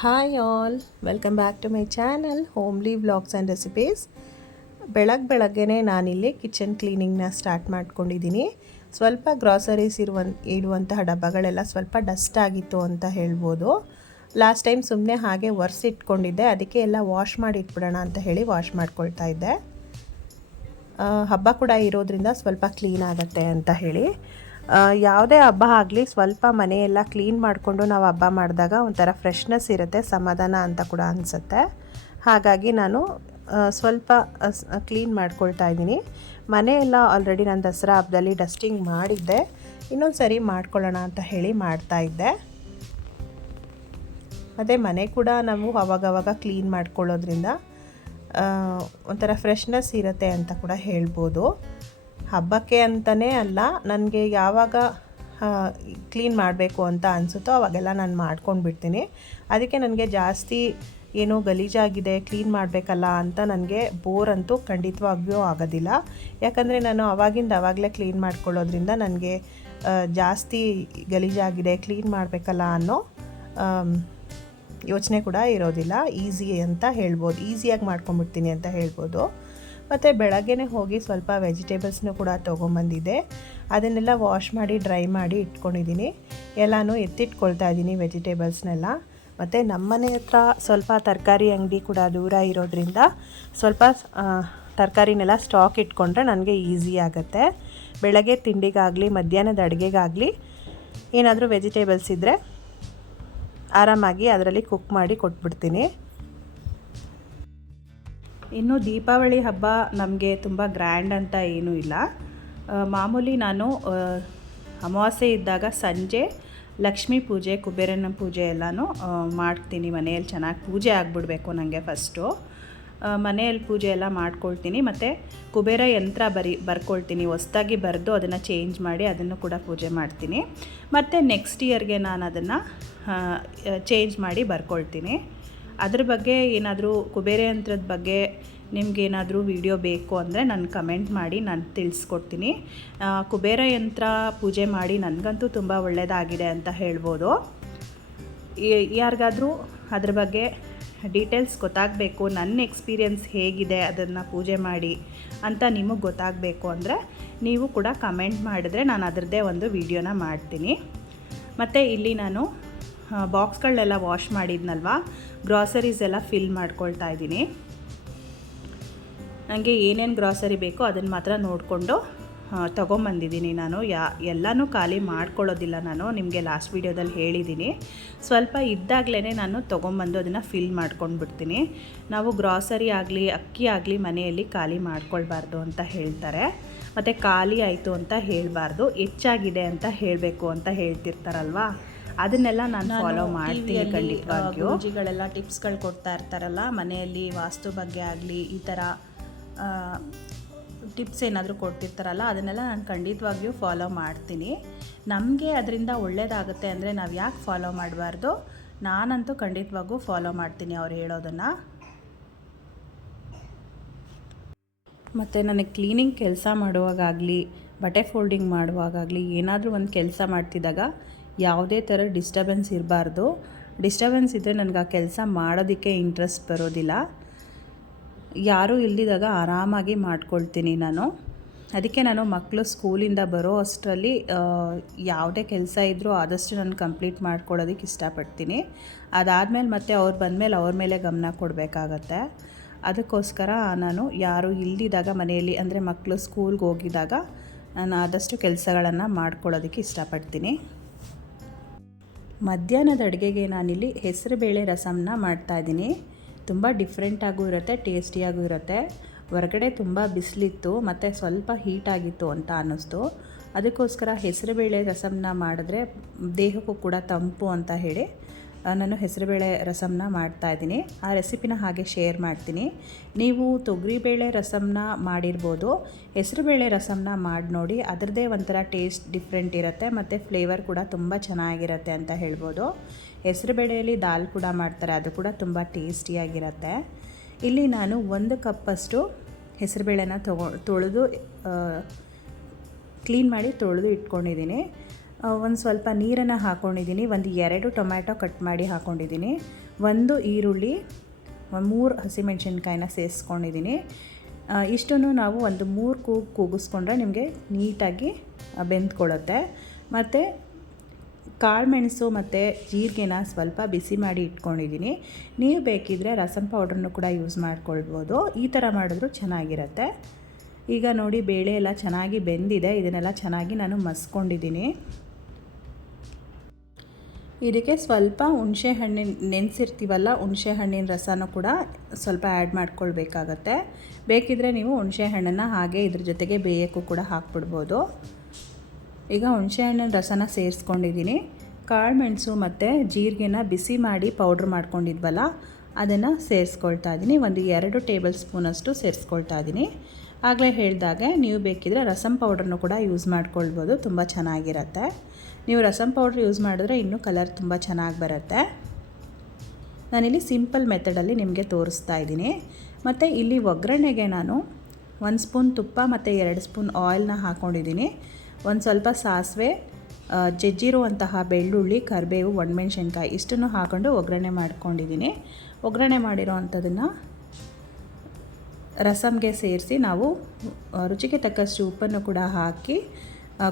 Hi all, welcome back to my channel homely vlogs and recipes. ಬೆಳಗ್ಗೆನೇ ನಾನಿಲ್ಲಿ kitchen ಕ್ಲೀನಿಂಗ್ನ start ಮಾಡ್ಕೊಂಡಿದ್ದೀನಿ. ಸ್ವಲ್ಪ groceries ಇಡುವಂತಹ ಡಬ್ಬಗಳೆಲ್ಲ ಸ್ವಲ್ಪ ಡಸ್ಟ್ ಆಗಿತ್ತು ಅಂತ ಹೇಳ್ಬೋದು. ಲಾಸ್ಟ್ ಟೈಮ್ ಸುಮ್ಮನೆ ಹಾಗೆ ಒರೆಸಿಟ್ಕೊಂಡಿದ್ದೆ, ಅದಕ್ಕೆ ಎಲ್ಲ ವಾಶ್ ಮಾಡಿ ಇಟ್ಬಿಡೋಣ ಅಂತ ಹೇಳಿ ವಾಶ್ ಮಾಡ್ಕೊಳ್ತಾ ಇದ್ದೆ. ಹಬ್ಬ ಕೂಡ ಇರೋದ್ರಿಂದ ಸ್ವಲ್ಪ ಕ್ಲೀನ್ ಆಗುತ್ತೆ ಅಂತ ಹೇಳಿ. ಯಾವುದೇ ಹಬ್ಬ ಆಗಲಿ ಸ್ವಲ್ಪ ಮನೆಯೆಲ್ಲ ಕ್ಲೀನ್ ಮಾಡಿಕೊಂಡು ನಾವು ಹಬ್ಬ ಮಾಡಿದಾಗ ಒಂಥರ ಫ್ರೆಶ್ನೆಸ್ ಇರುತ್ತೆ, ಸಮಾಧಾನ ಅಂತ ಕೂಡ ಅನಿಸುತ್ತೆ. ಹಾಗಾಗಿ ನಾನು ಸ್ವಲ್ಪ ಕ್ಲೀನ್ ಮಾಡ್ಕೊಳ್ತಾ ಇದ್ದೀನಿ. ಮನೆಯೆಲ್ಲ ಆಲ್ರೆಡಿ ನಾನು ದಸರಾ ಹಬ್ಬದಲ್ಲಿ ಡಸ್ಟಿಂಗ್ ಮಾಡಿದ್ದೆ, ಇನ್ನೊಂದು ಸರಿ ಮಾಡ್ಕೊಳ್ಳೋಣ ಅಂತ ಹೇಳಿ ಮಾಡ್ತಾಯಿದ್ದೆ. ಮತ್ತು ಮನೆ ಕೂಡ ನಾವು ಅವಾಗವಾಗ ಕ್ಲೀನ್ ಮಾಡ್ಕೊಳ್ಳೋದ್ರಿಂದ ಒಂಥರ ಫ್ರೆಶ್ನೆಸ್ ಇರುತ್ತೆ ಅಂತ ಕೂಡ ಹೇಳ್ಬೋದು. ಹಬ್ಬಕ್ಕೆ ಅಂತಲೇ ಅಲ್ಲ, ನನಗೆ ಯಾವಾಗ ಕ್ಲೀನ್ ಮಾಡಬೇಕು ಅಂತ ಅನಿಸುತ್ತೋ ಅವಾಗೆಲ್ಲ ನಾನು ಮಾಡ್ಕೊಂಡು ಬಿಡ್ತೀನಿ. ಅದಕ್ಕೆ ನನಗೆ ಜಾಸ್ತಿ ಏನೋ ಗಲೀಜಾಗಿದೆ ಕ್ಲೀನ್ ಮಾಡಬೇಕಲ್ಲ ಅಂತ ನನಗೆ ಬೋರ್ ಅಂತೂ ಖಂಡಿತವಾಗಿಯೂ ಆಗೋದಿಲ್ಲ. ಯಾಕಂದರೆ ನಾನು ಅವಾಗಲೇ ಕ್ಲೀನ್ ಮಾಡ್ಕೊಳ್ಳೋದ್ರಿಂದ ನನಗೆ ಜಾಸ್ತಿ ಗಲೀಜಾಗಿದೆ ಕ್ಲೀನ್ ಮಾಡಬೇಕಲ್ಲ ಅನ್ನೋ ಯೋಚನೆ ಕೂಡ ಇರೋದಿಲ್ಲ. ಈಸಿ ಅಂತ ಹೇಳ್ಬೋದು, ಈಸಿಯಾಗಿ ಮಾಡ್ಕೊಂಡ್ಬಿಡ್ತೀನಿ ಅಂತ ಹೇಳ್ಬೋದು. ಮತ್ತು ಬೆಳಗ್ಗೆನೇ ಹೋಗಿ ಸ್ವಲ್ಪ ವೆಜಿಟೇಬಲ್ಸ್ನೂ ಕೂಡ ತೊಗೊಂಬಂದಿದ್ದೆ. ಅದನ್ನೆಲ್ಲ ವಾಶ್ ಮಾಡಿ ಡ್ರೈ ಮಾಡಿ ಇಟ್ಕೊಂಡಿದ್ದೀನಿ. ಎಲ್ಲನೂ ಎತ್ತಿಟ್ಕೊಳ್ತಾ ಇದ್ದೀನಿ ವೆಜಿಟೇಬಲ್ಸ್ನೆಲ್ಲ. ಮತ್ತು ನಮ್ಮನೆ ಹತ್ರ ಸ್ವಲ್ಪ ತರಕಾರಿ ಅಂಗಡಿ ಕೂಡ ದೂರ ಇರೋದ್ರಿಂದ ಸ್ವಲ್ಪ ತರಕಾರಿನೆಲ್ಲ ಸ್ಟಾಕ್ ಇಟ್ಕೊಂಡ್ರೆ ನನಗೆ ಈಸಿ ಆಗುತ್ತೆ. ಬೆಳಗ್ಗೆ ತಿಂಡಿಗಾಗಲಿ ಮಧ್ಯಾಹ್ನದ ಅಡುಗೆಗಾಗಲಿ ಏನಾದರೂ ವೆಜಿಟೇಬಲ್ಸ್ ಇದ್ದರೆ ಆರಾಮಾಗಿ ಅದರಲ್ಲಿ ಕುಕ್ ಮಾಡಿ ಕೊಟ್ಬಿಡ್ತೀನಿ. ಇನ್ನು ದೀಪಾವಳಿ ಹಬ್ಬ ನಮಗೆ ತುಂಬ ಗ್ರ್ಯಾಂಡ್ ಅಂತ ಏನೂ ಇಲ್ಲ. ಮಾಮೂಲಿ ನಾನು ಅಮಾವಾಸ್ಯೆ ಇದ್ದಾಗ ಸಂಜೆ ಲಕ್ಷ್ಮೀ ಪೂಜೆ, ಕುಬೇರನ ಪೂಜೆ ಎಲ್ಲನೂ ಮಾಡ್ತೀನಿ. ಮನೆಯಲ್ಲಿ ಚೆನ್ನಾಗಿ ಪೂಜೆ ಆಗಿಬಿಡ್ಬೇಕು ನನಗೆ ಫಸ್ಟು. ಮನೆಯಲ್ಲಿ ಪೂಜೆ ಎಲ್ಲ ಮಾಡ್ಕೊಳ್ತೀನಿ. ಮತ್ತು ಕುಬೇರ ಯಂತ್ರ ಬರ್ಕೊಳ್ತೀನಿ, ಹೊಸ್ದಾಗಿ ಬರೆದು ಅದನ್ನು ಚೇಂಜ್ ಮಾಡಿ ಅದನ್ನು ಕೂಡ ಪೂಜೆ ಮಾಡ್ತೀನಿ. ಮತ್ತು ನೆಕ್ಸ್ಟ್ ಇಯರ್ಗೆ ನಾನು ಅದನ್ನು ಚೇಂಜ್ ಮಾಡಿ ಬರ್ಕೊಳ್ತೀನಿ. ಅದ್ರ ಬಗ್ಗೆ ಏನಾದರೂ ಕುಬೇರ ಯಂತ್ರದ ಬಗ್ಗೆ ನಿಮಗೇನಾದರೂ ವಿಡಿಯೋ ಬೇಕು ಅಂದರೆ ನಾನು ಕಮೆಂಟ್ ಮಾಡಿ ನಾನು ತಿಳಿಸ್ಕೊಡ್ತೀನಿ. ಕುಬೇರ ಯಂತ್ರ ಪೂಜೆ ಮಾಡಿ ನನಗಂತೂ ತುಂಬ ಒಳ್ಳೆಯದಾಗಿದೆ ಅಂತ ಹೇಳ್ಬೋದು. ಯಾರಿಗಾದರೂ ಅದ್ರ ಬಗ್ಗೆ ಡೀಟೇಲ್ಸ್ ಗೊತ್ತಾಗಬೇಕು, ನನ್ನ ಎಕ್ಸ್ಪೀರಿಯನ್ಸ್ ಹೇಗಿದೆ ಅದನ್ನು ಪೂಜೆ ಮಾಡಿ ಅಂತ ನಿಮಗೆ ಗೊತ್ತಾಗಬೇಕು ಅಂದರೆ ನೀವು ಕೂಡ ಕಮೆಂಟ್ ಮಾಡಿದ್ರೆ ನಾನು ಅದರದ್ದೇ ಒಂದು ವಿಡಿಯೋನ ಮಾಡ್ತೀನಿ. ಮತ್ತು ಇಲ್ಲಿ ನಾನು ಬಾಕ್ಸ್ಗಳನ್ನೆಲ್ಲ ವಾಶ್ ಮಾಡಿದ್ನಲ್ವ, ಗ್ರಾಸರೀಸ್ ಎಲ್ಲ ಫಿಲ್ ಮಾಡ್ಕೊಳ್ತಾ ಇದ್ದೀನಿ. ನನಗೆ ಏನೇನು ಗ್ರಾಸರಿ ಬೇಕೋ ಅದನ್ನು ಮಾತ್ರ ನೋಡಿಕೊಂಡು ತೊಗೊಂಬಂದಿದ್ದೀನಿ. ನಾನು ಎಲ್ಲನೂ ಖಾಲಿ ಮಾಡ್ಕೊಳ್ಳೋದಿಲ್ಲ, ನಾನು ನಿಮಗೆ ಲಾಸ್ಟ್ ವೀಡಿಯೋದಲ್ಲಿ ಹೇಳಿದ್ದೀನಿ. ಸ್ವಲ್ಪ ಇದ್ದಾಗಲೇ ನಾನು ತೊಗೊಂಬಂದು ಅದನ್ನು ಫಿಲ್ ಮಾಡ್ಕೊಂಡು ಬಿಡ್ತೀನಿ. ನಾವು ಗ್ರಾಸರಿ ಆಗಲಿ ಅಕ್ಕಿ ಆಗಲಿ ಮನೆಯಲ್ಲಿ ಖಾಲಿ ಮಾಡ್ಕೊಳ್ಬಾರ್ದು ಅಂತ ಹೇಳ್ತಾರೆ. ಮತ್ತು ಖಾಲಿ ಆಯಿತು ಅಂತ ಹೇಳಬಾರ್ದು, ಹೆಚ್ಚಾಗಿದೆ ಅಂತ ಹೇಳಬೇಕು ಅಂತ ಹೇಳ್ತಿರ್ತಾರಲ್ವ, ಅದನ್ನೆಲ್ಲ ನಾನು ಫಾಲೋ ಮಾಡ್ತೀನಿ ಖಂಡಿತವಾಗಿಯೂ. ಗುರೂಜಿಗಳೆಲ್ಲ ಟಿಪ್ಸ್ಗಳು ಕೊಡ್ತಾ ಇರ್ತಾರಲ್ಲ ಮನೆಯಲ್ಲಿ ವಾಸ್ತು ಬಗ್ಗೆ ಆಗಲಿ, ಈ ಥರ ಟಿಪ್ಸ್ ಏನಾದರೂ ಕೊಡ್ತಿರ್ತಾರಲ್ಲ ಅದನ್ನೆಲ್ಲ ನಾನು ಖಂಡಿತವಾಗಿಯೂ ಫಾಲೋ ಮಾಡ್ತೀನಿ. ನಮಗೆ ಅದರಿಂದ ಒಳ್ಳೆಯದಾಗುತ್ತೆ ಅಂದರೆ ನಾವು ಯಾಕೆ ಫಾಲೋ ಮಾಡಬಾರ್ದು? ನಾನಂತೂ ಖಂಡಿತವಾಗೂ ಫಾಲೋ ಮಾಡ್ತೀನಿ ಅವ್ರು ಹೇಳೋದನ್ನು. ಮತ್ತು ನನಗೆ ಕ್ಲೀನಿಂಗ್ ಕೆಲಸ ಮಾಡುವಾಗಲಿ ಬಟ್ಟೆ ಫೋಲ್ಡಿಂಗ್ ಮಾಡುವಾಗಲಿ ಏನಾದರೂ ಒಂದು ಕೆಲಸ ಮಾಡ್ತಿದ್ದಾಗ ಯಾವುದೇ ಥರ ಡಿಸ್ಟರ್ಬೆನ್ಸ್ ಇರಬಾರ್ದು. ಡಿಸ್ಟರ್ಬೆನ್ಸ್ ಇದ್ದರೆ ನನಗೆ ಆ ಕೆಲಸ ಮಾಡೋದಕ್ಕೆ ಇಂಟ್ರೆಸ್ಟ್ ಬರೋದಿಲ್ಲ. ಯಾರೂ ಇಲ್ಲದಿದ್ದಾಗ ಆರಾಮಾಗಿ ಮಾಡ್ಕೊಳ್ತೀನಿ ನಾನು. ಅದಕ್ಕೆ ನಾನು ಮಕ್ಕಳು ಸ್ಕೂಲಿಂದ ಬರೋ ಅಷ್ಟರಲ್ಲಿ ಯಾವುದೇ ಕೆಲಸ ಇದ್ದರೂ ಆದಷ್ಟು ನಾನು ಕಂಪ್ಲೀಟ್ ಮಾಡ್ಕೊಳ್ಳೋದಕ್ಕೆ ಇಷ್ಟಪಡ್ತೀನಿ. ಅದಾದಮೇಲೆ ಮತ್ತೆ ಅವ್ರು ಬಂದಮೇಲೆ ಅವ್ರ ಮೇಲೆ ಗಮನ ಕೊಡಬೇಕಾಗತ್ತೆ. ಅದಕ್ಕೋಸ್ಕರ ನಾನು ಯಾರೂ ಇಲ್ಲದಿದ್ದಾಗ ಮನೆಯಲ್ಲಿ, ಅಂದರೆ ಮಕ್ಕಳು ಸ್ಕೂಲ್ಗೆ ಹೋಗಿದಾಗ ನಾನು ಆದಷ್ಟು ಕೆಲಸಗಳನ್ನು ಮಾಡ್ಕೊಳ್ಳೋದಕ್ಕೆ ಇಷ್ಟಪಡ್ತೀನಿ. ಮಧ್ಯಾಹ್ನದ ಅಡುಗೆಗೆ ನಾನಿಲ್ಲಿ ಹೆಸರುಬೇಳೆ ರಸಮ್ನ ಮಾಡ್ತಾಯಿದ್ದೀನಿ. ತುಂಬ ಡಿಫ್ರೆಂಟಾಗೂ ಇರುತ್ತೆ, ಟೇಸ್ಟಿಯಾಗೂ ಇರುತ್ತೆ. ಹೊರಗಡೆ ತುಂಬ ಬಿಸಿಲಿತ್ತು ಮತ್ತು ಸ್ವಲ್ಪ ಹೀಟಾಗಿತ್ತು ಅಂತ ಅನ್ನಿಸ್ತು. ಅದಕ್ಕೋಸ್ಕರ ಹೆಸರುಬೇಳೆ ರಸಮ್ನ ಮಾಡಿದ್ರೆ ದೇಹಕ್ಕೂ ಕೂಡ ತಂಪು ಅಂತ ಹೇಳಿ ನಾನು ಹೆಸರುಬೇಳೆ ರಸಮ್ನ ಮಾಡ್ತಾಯಿದ್ದೀನಿ. ಆ ರೆಸಿಪಿನ ಹಾಗೆ ಶೇರ್ ಮಾಡ್ತೀನಿ. ನೀವು ತೊಗರಿಬೇಳೆ ರಸಮ್ನ ಮಾಡಿರ್ಬೋದು, ಹೆಸರುಬೇಳೆ ರಸಮ್ನ ಮಾಡಿ ನೋಡಿ, ಅದರದ್ದೇ ಒಂಥರ ಟೇಸ್ಟ್ ಡಿಫ್ರೆಂಟ್ ಇರುತ್ತೆ ಮತ್ತು ಫ್ಲೇವರ್ ಕೂಡ ತುಂಬ ಚೆನ್ನಾಗಿರುತ್ತೆ ಅಂತ ಹೇಳ್ಬೋದು. ಹೆಸರುಬೇಳೆಯಲ್ಲಿ ದಾಲ್ ಕೂಡ ಮಾಡ್ತಾರೆ, ಅದು ಕೂಡ ತುಂಬ ಟೇಸ್ಟಿಯಾಗಿರುತ್ತೆ. ಇಲ್ಲಿ ನಾನು 1 ಕಪ್ಪಷ್ಟು ಹೆಸರುಬೇಳೆನ ತೊಳೆದು ಕ್ಲೀನ್ ಮಾಡಿ ತೊಳೆದು ಇಟ್ಕೊಂಡಿದ್ದೀನಿ. ಒಂದು ಸ್ವಲ್ಪ ನೀರನ್ನು ಹಾಕ್ಕೊಂಡಿದ್ದೀನಿ. 2 ಟೊಮ್ಯಾಟೊ ಕಟ್ ಮಾಡಿ ಹಾಕ್ಕೊಂಡಿದ್ದೀನಿ. 1 ಈರುಳ್ಳಿ, 3 ಹಸಿಮೆಣಸಿನ್ಕಾಯಿನ ಸೇರಿಸ್ಕೊಂಡಿದ್ದೀನಿ. ಇಷ್ಟನ್ನು ನಾವು ಒಂದು 3 ಕೂಗಿಸ್ಕೊಂಡ್ರೆ ನಿಮಗೆ ನೀಟಾಗಿ ಬೆಂದ್ಕೊಳ್ಳುತ್ತೆ. ಮತ್ತು ಕಾಳುಮೆಣಸು ಮತ್ತು ಜೀರಿಗೆನ ಸ್ವಲ್ಪ ಬಿಸಿ ಮಾಡಿ ಇಟ್ಕೊಂಡಿದ್ದೀನಿ. ನೀವು ಬೇಕಿದ್ದರೆ ರಸಂ ಪೌಡ್ರನ್ನು ಕೂಡ ಯೂಸ್ ಮಾಡ್ಕೊಳ್ಬೋದು. ಈ ಥರ ಮಾಡಿದ್ರೂ ಚೆನ್ನಾಗಿರುತ್ತೆ. ಈಗ ನೋಡಿ ಬೇಳೆ ಎಲ್ಲ ಚೆನ್ನಾಗಿ ಬೆಂದಿದೆ. ಇದನ್ನೆಲ್ಲ ಚೆನ್ನಾಗಿ ನಾನು ಮಸ್ಕೊಂಡಿದ್ದೀನಿ. ಇದಕ್ಕೆ ಸ್ವಲ್ಪ ಹುಣಸೆ ಹಣ್ಣಿನ ನೆನೆಸಿರ್ತೀವಲ್ಲ, ಹುಣಸೆ ಹಣ್ಣಿನ ರಸನೂ ಕೂಡ ಸ್ವಲ್ಪ ಆ್ಯಡ್ ಮಾಡ್ಕೊಳ್ಬೇಕಾಗತ್ತೆ. ಬೇಕಿದ್ದರೆ ನೀವು ಹುಣಸೆ ಹಣ್ಣನ್ನು ಹಾಗೆ ಇದ್ರ ಜೊತೆಗೆ ಬೇಯೋಕ್ಕೂ ಕೂಡ ಹಾಕ್ಬಿಡ್ಬೋದು. ಈಗ ಹುಣಸೆ ಹಣ್ಣಿನ ರಸನ ಸೇರಿಸ್ಕೊಂಡಿದ್ದೀನಿ. ಕಾಳುಮೆಣಸು ಮತ್ತು ಜೀರಿಗೆನ ಬಿಸಿ ಮಾಡಿ ಪೌಡ್ರ್ ಮಾಡ್ಕೊಂಡಿದ್ವಲ್ಲ, ಅದನ್ನು ಸೇರಿಸ್ಕೊಳ್ತಾ ಇದ್ದೀನಿ. ಒಂದು 2 ಟೇಬಲ್ ಸ್ಪೂನಷ್ಟು ಸೇರಿಸ್ಕೊಳ್ತಾ ಇದ್ದೀನಿ. ಆಗಲೇ ಹೇಳಿದಾಗೆ ನೀವು ಬೇಕಿದ್ದರೆ ರಸಂ ಪೌಡ್ರನ್ನು ಕೂಡ ಯೂಸ್ ಮಾಡ್ಕೊಳ್ಬೋದು, ತುಂಬ ಚೆನ್ನಾಗಿರುತ್ತೆ. ನೀವು ರಸಂ ಪೌಡ್ರ್ ಯೂಸ್ ಮಾಡಿದ್ರೆ ಇನ್ನೂ ಕಲರ್ ತುಂಬ ಚೆನ್ನಾಗಿ ಬರುತ್ತೆ. ನಾನಿಲ್ಲಿ ಸಿಂಪಲ್ ಮೆಥಡಲ್ಲಿ ನಿಮಗೆ ತೋರಿಸ್ತಾ ಇದ್ದೀನಿ. ಮತ್ತು ಇಲ್ಲಿ ಒಗ್ಗರಣೆಗೆ ನಾನು 1 ಸ್ಪೂನ್ ತುಪ್ಪ ಮತ್ತು 2 ಸ್ಪೂನ್ ಆಯಿಲ್ನ ಹಾಕ್ಕೊಂಡಿದ್ದೀನಿ. ಒಂದು ಸ್ವಲ್ಪ ಸಾಸಿವೆ, ಜಜ್ಜಿರುವಂತಹ ಬೆಳ್ಳುಳ್ಳಿ, ಕರಿಬೇವು, ಒಣಮೆಣ್ಸಿನ್ಕಾಯಿ ಇಷ್ಟನ್ನು ಹಾಕ್ಕೊಂಡು ಒಗ್ಗರಣೆ ಮಾಡ್ಕೊಂಡಿದ್ದೀನಿ. ಒಗ್ಗರಣೆ ಮಾಡಿರೋ ಅಂಥದ್ದನ್ನು ರಸಮ್ಗೆ ಸೇರಿಸಿ ನಾವು ರುಚಿಗೆ ತಕ್ಕಷ್ಟು ಉಪ್ಪನ್ನು ಕೂಡ ಹಾಕಿ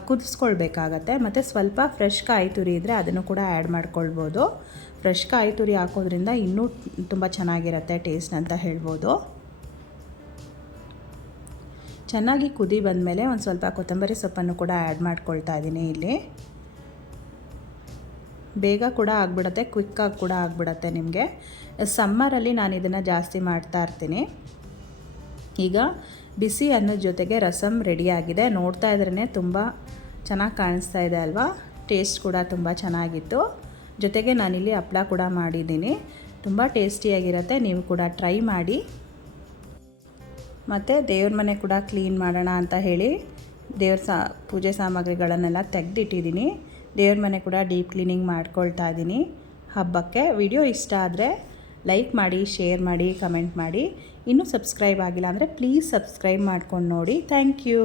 ಕುದಿಸ್ಕೊಳ್ಬೇಕಾಗತ್ತೆ. ಮತ್ತು ಸ್ವಲ್ಪ ಫ್ರೆಶ್ ಕಾಯಿ ತುರಿ ಇದ್ದರೆ ಅದನ್ನು ಕೂಡ ಆ್ಯಡ್ ಮಾಡ್ಕೊಳ್ಬೋದು. ಫ್ರೆಶ್ ಕಾಯಿ ತುರಿ ಹಾಕೋದ್ರಿಂದ ಇನ್ನೂ ತುಂಬ ಚೆನ್ನಾಗಿರುತ್ತೆ ಟೇಸ್ಟ್ ಅಂತ ಹೇಳ್ಬೋದು. ಚೆನ್ನಾಗಿ ಕುದಿ ಬಂದಮೇಲೆ ಒಂದು ಸ್ವಲ್ಪ ಕೊತ್ತಂಬರಿ ಸೊಪ್ಪನ್ನು ಕೂಡ ಆ್ಯಡ್ ಮಾಡ್ಕೊಳ್ತಾ ಇದ್ದೀನಿ. ಇಲ್ಲಿ ಬೇಗ ಕೂಡ ಆಗಿಬಿಡುತ್ತೆ, ಕ್ವಿಕ್ಕಾಗಿ ಕೂಡ ಆಗಿಬಿಡುತ್ತೆ. ನಿಮಗೆ ಸಮ್ಮರಲ್ಲಿ ನಾನು ಇದನ್ನು ಜಾಸ್ತಿ ಮಾಡ್ತಾ ಇರ್ತೀನಿ. ಈಗ ಬಿಸಿ ಅನ್ನದ ಜೊತೆಗೆ ರಸಂ ರೆಡಿಯಾಗಿದೆ. ನೋಡ್ತಾ ಇದ್ರೇ ತುಂಬ ಚೆನ್ನಾಗಿ ಕಾಣಿಸ್ತಾ ಇದೆ ಅಲ್ವಾ? ಟೇಸ್ಟ್ ಕೂಡ ತುಂಬ ಚೆನ್ನಾಗಿತ್ತು. ಜೊತೆಗೆ ನಾನಿಲ್ಲಿ ಹಪ್ಪಳ ಕೂಡ ಮಾಡಿದ್ದೀನಿ. ತುಂಬ ಟೇಸ್ಟಿಯಾಗಿರುತ್ತೆ. ನೀವು ಕೂಡ ಟ್ರೈ ಮಾಡಿ. ಮತ್ತು ದೇವ್ರ ಮನೆ ಕೂಡ ಕ್ಲೀನ್ ಮಾಡೋಣ ಅಂತ ಹೇಳಿ ಪೂಜೆ ಸಾಮಗ್ರಿಗಳನ್ನೆಲ್ಲ ತೆಗೆದಿಟ್ಟಿದ್ದೀನಿ. ದೇವ್ರ ಮನೆ ಕೂಡ ಡೀಪ್ ಕ್ಲೀನಿಂಗ್ ಮಾಡ್ಕೊಳ್ತಾ ಇದ್ದೀನಿ ಹಬ್ಬಕ್ಕೆ. ವಿಡಿಯೋ ಇಷ್ಟ ಆದರೆ ಲೈಕ್ ಮಾಡಿ, ಶೇರ್ ಮಾಡಿ, ಕಮೆಂಟ್ ಮಾಡಿ. ಇನ್ನೂ ಸಬ್ಸ್ಕ್ರೈಬ್ ಆಗಿಲ್ಲ ಅಂದರೆ ಪ್ಲೀಸ್ ಸಬ್ಸ್ಕ್ರೈಬ್ ಮಾಡ್ಕೊಂಡು ನೋಡಿ. Thank you.